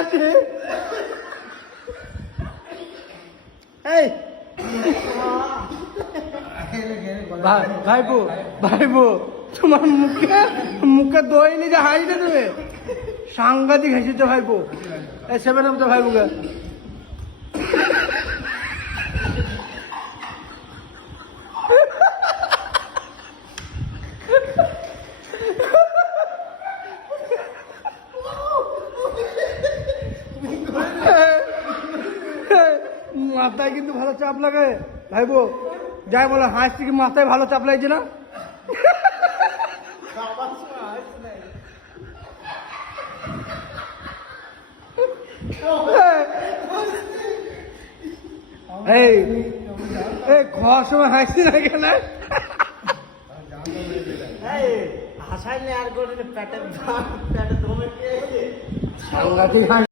আছে এই ভাইবো ভাইবো তোমার মুখে দই নিয়ে যে হাসিতে তুমি সাংঘাতিক হাসিতে ভাইবো এই 7 আপ তো ভাইবোকে মাথায় কিন্তু ভালো চাপ লাগে ভাইবো যাই বলো হাসছি কি মাথায় ভালো চাপ লাগছে না এই খাওয়ার সময় হাসছি না কেন হাসাইলে আর করে পেটে দমে সাংঘাতিক